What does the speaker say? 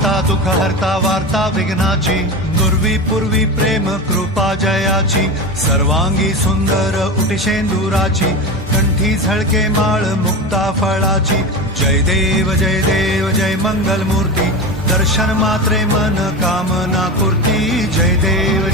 करता दुःख हरता वार्ता विघ्नाची, नुरवी पूर्वी प्रेम कृपा जयाची, सर्वांगी सुंदर उटी शेंदुराची, कंठी झळके माळ मुक्ता फळाची, जय देव जय मंगल मूर्ती, दर्शन मात्रे मन कामना पूर्ती, जय देव